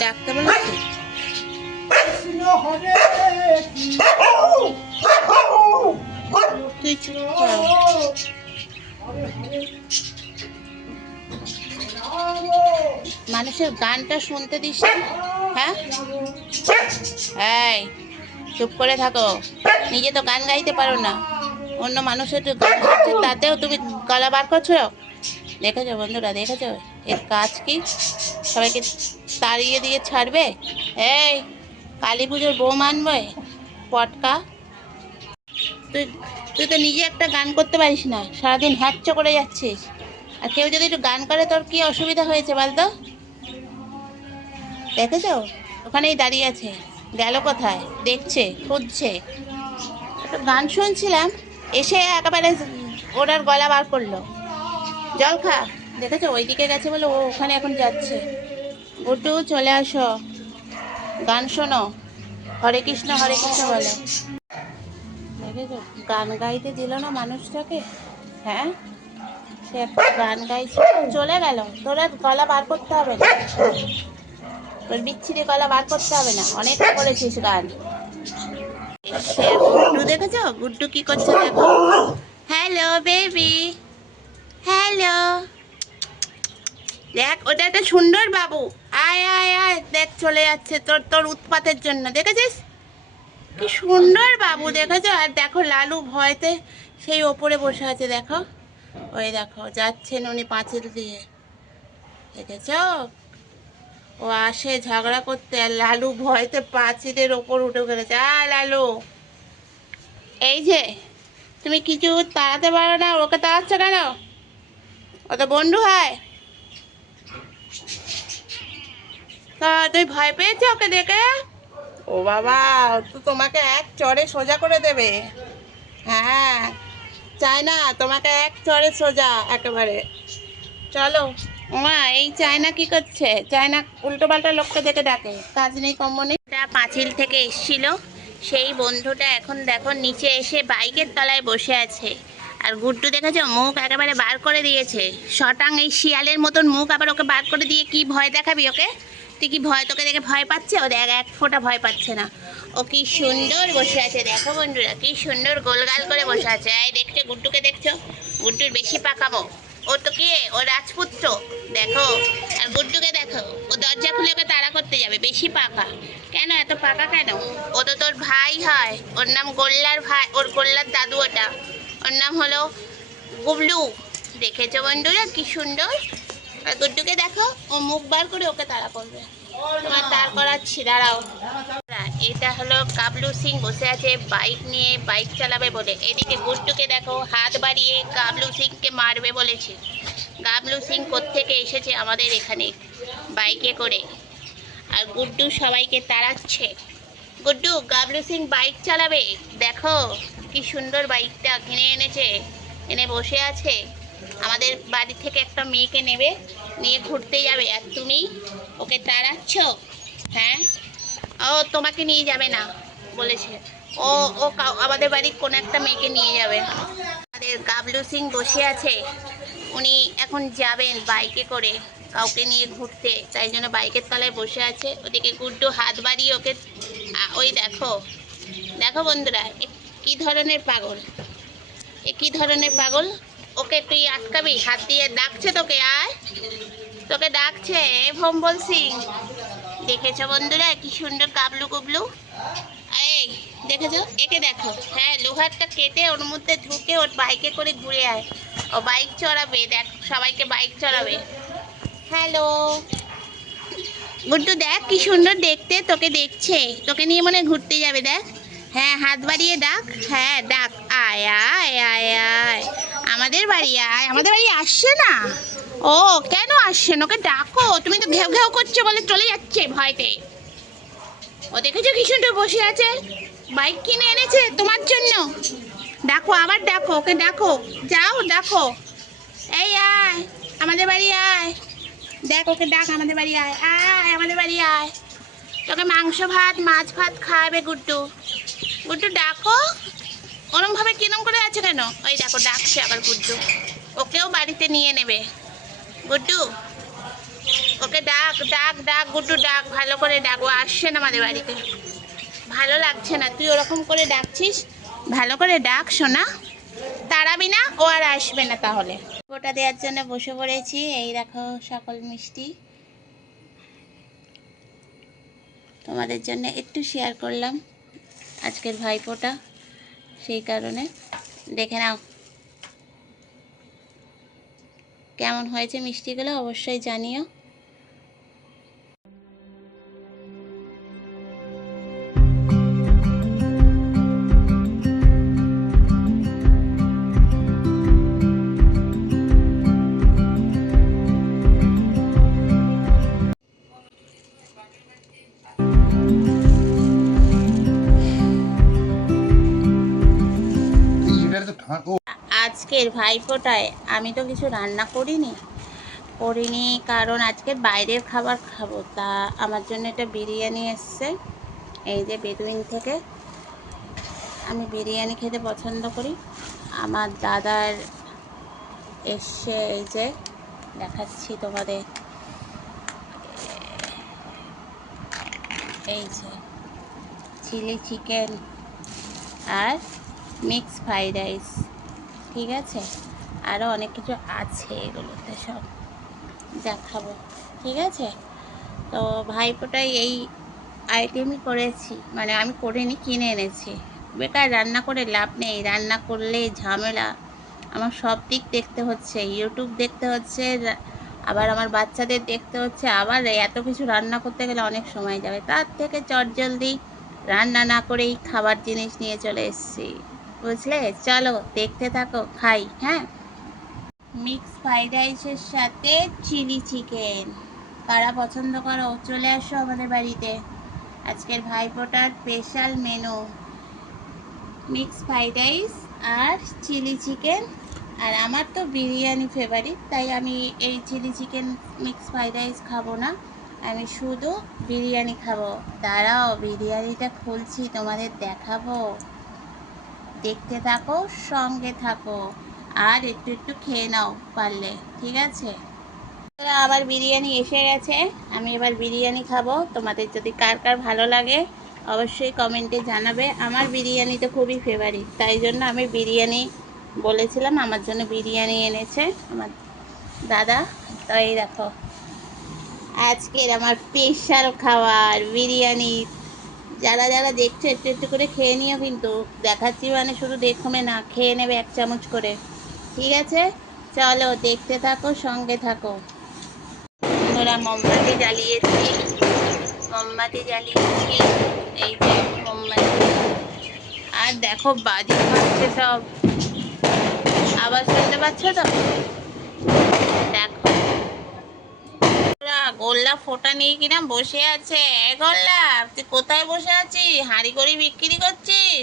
ডাকতে বলেছে তুই চুপ মানুষের গানটা শুনতে দিস? হ্যাঁ। এই চুপ করে থাকো। নিজে তো গান গাইতে পারো না। অন্য মানুষের তাতেও তুমি গলা বার করছ? দেখেছ বন্ধুরা, দেখেছ? এর কাজ কি? সবাইকে তাড়িয়ে দিয়ে ছাড়বে? এই, কালী পুজোর বউ মানবে পটকা। তুই তুই তো নিজে একটা গান করতে পারিস না, সারাদিন হ্যাচ্চ করে যাচ্ছিস। আর কেউ যদি একটু গান করে, তোর কি অসুবিধা হয়েছে বলতো? দেখেছ? ওখানেই দাঁড়িয়ে আছে, গেল কোথায়? দেখছে, খুঁজছে। একটা গান শুনছিলাম এসে একেবারে ওনার গলা বার করল। জল খা। দেখেছ? ওইদিকে গেছে বলে ও ওখানে এখন যাচ্ছে। গুড্ডু, চলে আসো। গান শোনো। হরে কৃষ্ণ হরে কৃষ্ণ বলো। দেখেছ? গান গাইতে দিল না মানুষটাকে। হ্যাঁ? সে গান গাইছে। চলে গেল। তোর গলা বার করতে হবে না। তোর বিচ্ছিরি গলা বার করতে হবে না। অনেক করেছিস গান। গুড্ডু দেখেছ? গুড্ডু কি করছে দেখো। হ্যালো বেবি হ্যালো দেখ, ওটা একটা সুন্দর বাবু। আয় আয় আয়। দেখ, চলে যাচ্ছে তোর তোর উৎপাতের জন্য। দেখেছিস? কি সুন্দর বাবু, দেখেছ? আর দেখো লালু ভয়তে সেই ওপরে বসে আছে, দেখো। ওই দেখো, যাচ্ছেন উনি পাঁচিল দিয়ে। দেখেছ? ও আসে ঝগড়া করতে আর লালু ভয়তে পাঁচিলের ওপর উঠে গেছে আ, লালু। এই যে, তুমি কিছু তাড়াতে পারো না, ওকে তাড়াচ্ছ কেন? ও তো বন্ধু হয়। তা তুই ভয় পেয়েছ ওকে দেখে? ও বাবা তো তোমাকে এক চড়ে সোজা করে দেবে। হ্যাঁ চাই না তোমাকে এক চড়ে সোজা একেবারে। চলো। মা, এই চায়না কি করছে? চায়না উল্টো পাল্টা লোককে দেখে ডাকে। কাজ নেই কম্ম নেই। পাঁচিল থেকে এসছিল। সেই বন্ধুটা এখন দেখো নিচে এসে বাইকের তলায় বসে আছে। আর গুড্ডু দেখেছ? মুখ একেবারে বার করে দিয়েছে। শটাং এই শিয়ালের মতন মুখ আবার ওকে বার করে দিয়ে কি ভয় দেখাবি ওকে? তুই কি ভয় তোকে দেখে ভয় পাচ্ছে? ও দেখ, এক ফোঁটা ভয় পাচ্ছে না। ও কি সুন্দর বসে আছে, দেখো বন্ধুরা, কি সুন্দর গোলগাল করে বসে আছে। এই দেখছ, গুড্ডুকে দেখছ? গুড্ডুর বেশি পাকাবো। ও তো কে? ও রাজপুত্র। দেখো, আর গুড্ডুকে দেখো, ও দরজা খুলে ওকে তাড়া করতে যাবে, বেশি পাকা। কেন এত পাকা কেন? ও তো তোর ভাই হয়। ওর নাম গোল্লার ভাই, ওর গোল্লার দাদু ওটা। ওর নাম হলো গুবলু। দেখেছ বন্ধুরা, কি সুন্দর? আর গুড্ডুকে দেখো, ও মুখ বার করে ওকে তাড়া করবে। তোমার তার করাচ্ছি, দাঁড়াও। এটা হলো কাবলু সিং বসে আছে বাইক নিয়ে, বাইক চালাবে বলে। এদিকে গুড্ডুকে দেখো, হাত বাড়িয়ে কাবলু সিংকে মারবে বলেছে। গাবলু সিং কোত্থেকে এসেছে আমাদের এখানে, বাইকে করে। আর গুড্ডু সবাইকে তাড়াচ্ছে। গুড্ডু গাবলু সিং বাইক চালাবে? দেখো কি সুন্দর বাইকটা কিনে এনেছে। এনে বসে আছে। আমাদের বাড়ি থেকে একটা মেয়েকে নেবে, নিয়ে ঘুরতে যাবে। আর তুমি ওকে তাড়াচ্ছ? হ্যাঁ? ও তোমাকে নিয়ে যাবে না, বলেছে। ও ও আমাদের বাড়ির কোন একটা মেয়েকে নিয়ে যাবে। আমাদের গাবলু সিং বসে আছে। উনি এখন যাবেন বাইকে করে, কাউকে নিয়ে ঘুরতে। তাই জন্য বাইকের তলায় বসে আছে। ওদিকে গুড্ডু হাত বাড়িয়ে ওকে ওই দেখো। দেখো বন্ধুরা কি ধরনের পাগল? এ কি ধরনের পাগল? ওকে তুই আটকাবি? হাত দিয়ে ডাকছে তোকে, আয়। তোকে ডাকছে ভম্বল সিং। দেখেছ বন্ধুরা, কি সুন্দর কাবলু কুবলু? এই, দেখেছ? একে দেখো। হ্যাঁ লোহারটা কেটে ওর মধ্যে ঢুকে ওর বাইকে করে ঘুরে আয়। ও বাইক চড়াবে, দেখ, সবাইকে বাইক চড়াবে। হ্যালো। গুড্ডু, দেখ, কি সুন্দর দেখতে, তোকে দেখছে। তোকে নিয়ে মনে ঘুরতে যাবে, দেখ। হ্যাঁ হাত বাড়িয়ে ডাক। হ্যাঁ ডাক। আয় আয় আয় আয়। আমাদের বাড়ি, আয়। আমাদের বাড়ি আসছে না? ও, কেন আসছে না ওকে ডাকো। তুমি তো ঘেউ ঘেউ করছ বলে চলে যাচ্ছে ভয়তে। ও দেখেছ কি বসে আছে? বাইক কিনে এনেছে তোমার জন্য। ডাকো, আবার ডাকো, ওকে ডাকো। যাও, ডাকো। এই আয়, আমাদের বাড়ি আয়। দেখ, ওকে ডাক, আমাদের বাড়ি আয়। আয়, আমাদের বাড়ি আয়। তোকে মাংস ভাত, মাছ ভাত খাওয়াবে গুড্ডু। গুড্ডু, ডাকো। ওরম ভাবে কিরম করে আছে কেন? ওই দেখো, ডাকছে আবার গুড্ডু। ওকেও বাড়িতে নিয়ে নেবে। গুড্ডু। ওকে ডাক ডাক ডাক, গুড্ডু, ডাক। ভালো করে ডাক, ও আসছে না আমাদের বাড়িতে। ভালো লাগছে না। তুই ওরকম করে ডাকছিস, ভালো করে ডাক শোনা তাড়াবি না, ও আর আসবে না তাহলে। ওটা দেওয়ার জন্য বসে পড়েছি। এই দেখো, সকল মিষ্টি। তোমাদের জন্য একটু শেয়ার করলাম আজকের ভাইফোঁটা সেই কারণে। দেখে নাও। কেমন হয়েছে মিষ্টিগুলো অবশ্যই জানিও। আজকের ভাইফোঁটায়। আমি তো কিছু রান্না করিনি। করিনি কারণ আজকে বাইরের খাবার খাব। তা আমার জন্য একটা বিরিয়ানি এসছে। এই যে বেদুইন থেকে। আমি বিরিয়ানি খেতে পছন্দ করি। আমার দাদার এসছে এই যে, দেখাচ্ছি তোমাদের। এই যে, চিলি চিকেন আর মিক্স ফ্রাইড রাইস। ঠিক আছে? আরও অনেক কিছু আছে এগুলোতে সব দেখাবো। ঠিক আছে? তো ভাইপোটাই এই আইটেমই করেছি। মানে আমি করিনি, কিনে এনেছি। বেকার, রান্না করে লাভ নেই। রান্না করলে ঝামেলা। আমার সব দিক দেখতে হচ্ছে। ইউটিউব দেখতে হচ্ছে আবার আমার বাচ্চাদের দেখতে হচ্ছে। আবার এত কিছু রান্না করতে গেলে অনেক সময় যাবে। তার থেকে চটজলদি রান্না না করেই খাবার জিনিস নিয়ে চলে এসেছি। বুঝলে? চলো, দেখতে থাকো, খাই হ্যাঁ? মিক্স ফ্রাইড রাইসের সাথে চিলি চিকেন কারা পছন্দ করো, চলে আসো আমাদের বাড়িতে। আজকের ভাইফোঁটার special menu mix fried rice আর চিলি চিকেন আর আমার তো বিরিয়ানি ফেভারিট তাই আমি এই chilli chicken mix fried rice খাব না। আমি শুধু বিরিয়ানি খাব। দাঁড়াও, বিরিয়ানিটা খুলছি, তোমাদের দেখাবো। দেখতে থাকো, সঙ্গে থাকো। আর একটু একটু খেয়ে নাও পারলে, ঠিক আছে? আমার বিরিয়ানি এসে গেছে। আমি এবার বিরিয়ানি খাব। তোমাদের যদি কার কার ভালো লাগে, অবশ্যই কমেন্টে জানাবে। আমার বিরিয়ানি তো খুবই ফেভারিট তাই জন্য আমি বিরিয়ানি বলেছিলাম, আমার জন্য বিরিয়ানি এনেছে আমার দাদা। তো এই দেখো, আজকের আমার স্পেশাল খাবার, বিরিয়ানি। যারা যারা দেখছ একটু একটু করে খেয়ে নিও কিন্তু। দেখাচ্ছি মানে শুধু দেখবে না, খেয়ে নেবে এক চামচ করে। ঠিক আছে? চলো, দেখতে থাকো, সঙ্গে থাকো। ওরা মোমবাতি জ্বালিয়েছি। মোমবাতি জ্বালিয়েছি। এই যে মোমবাতি। আর দেখো, বাজি খাচ্ছে সব। আবার শুনতে পাচ্ছ তো? দেখো ওরা গোল্লা ফোটা নিয়ে কিনা বসে আছে। গোল্লা, তুই কোথায় বসে আছিস? হাঁড়ি করি বিক্রি করছিস?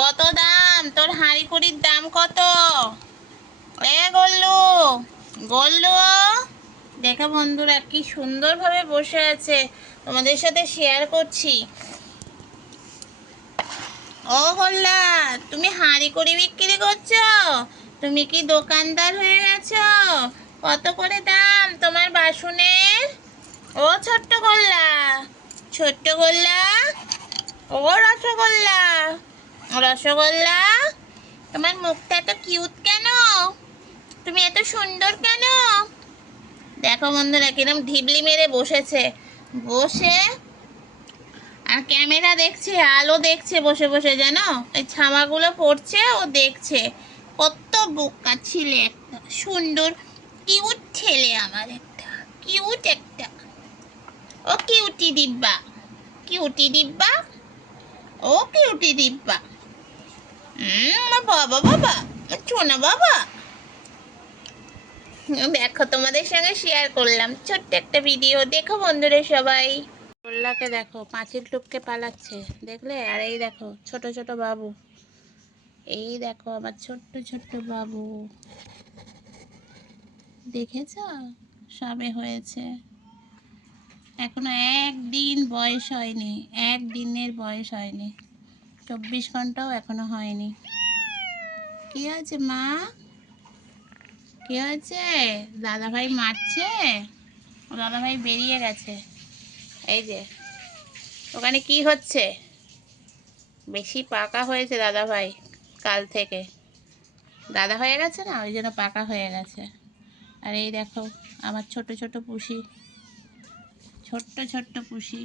কত দাম? তোর হাঁড়ি দাম কত? এ গোল্লু গোল্লু, দেখো বন্ধুরা কি সুন্দরভাবে বসে আছে। তোমাদের সাথে শেয়ার করছি। ও গোল্লা, তুমি হাঁড়ি করি বিক্রি করছ? তুমি কি দোকানদার হয়ে গেছো? কত করে দাম? তোমার বাসনের ও ছোট্ট গোল্লা। ছোট্ট গোল্লা? ও রসগোল্লা। রসগোল্লা? তোমার মুখটা এত কিউট কেন? তুমি এত সুন্দর কেন? দেখো বন্ধুরা, কিরম ঢিবলি মেরে বসেছে। বসে আর ক্যামেরা দেখছে, আলো দেখছে বসে বসে যেন ওই ছামাগুলো পড়ছে, ও দেখছে। কত বোকা ছেলে একটা, সুন্দর কিউট ছেলে আমার একটা কিউট একটা। ও কিউটি দিব্যা। কিউটি দিব্যা? ও কিউটি দিব্যা। হুম বাবা বাবা, শোনা বাবা। দেখো, তোমাদের সঙ্গে শেয়ার করলাম। ছোট্ট একটা ভিডিও দেখো বন্ধুরা সবাই। গোল্লাকে দেখো, পাঁচিল টুপকে পালাচ্ছে। দেখলে? আর এই দেখো, ছোট ছোট বাবু। এই দেখো, আমার ছোট্ট ছোট্ট বাবু। দেখেছ? সবে হয়েছে। এখনও একদিন বয়স হয়নি, একদিনের বয়স হয়নি। চব্বিশ ঘন্টাও এখনও হয়নি। কি হয়েছে মা? কি হয়েছে? দাদা ভাই মারছে? ও দাদা ভাই বেরিয়ে গেছে। এই যে, ওখানে কি হচ্ছে? বেশি পাকা হয়েছে দাদা ভাই কাল থেকে। দাদা হয়ে গেছে না? ওই জন্য পাকা হয়ে গেছে। আর এই দেখো, আমার ছোট ছোট পুষি। ছোট্ট ছোট্ট পুষি।